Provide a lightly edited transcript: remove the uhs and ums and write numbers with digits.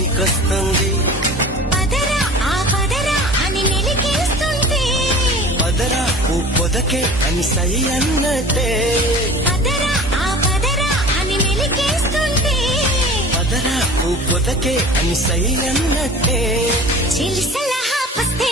పనికొస్తుంది. పదరా ఆ పదరా అని మెలికేస్తుంటే, పదరా ఓ పొదకే అని సై అన్నట్టే. పదరా ఆ పదరా అని మెలికేస్తుంటే, పదరా ఓ పొదకే అని సై అన్నట్టే. చెలి సలహా పస్తే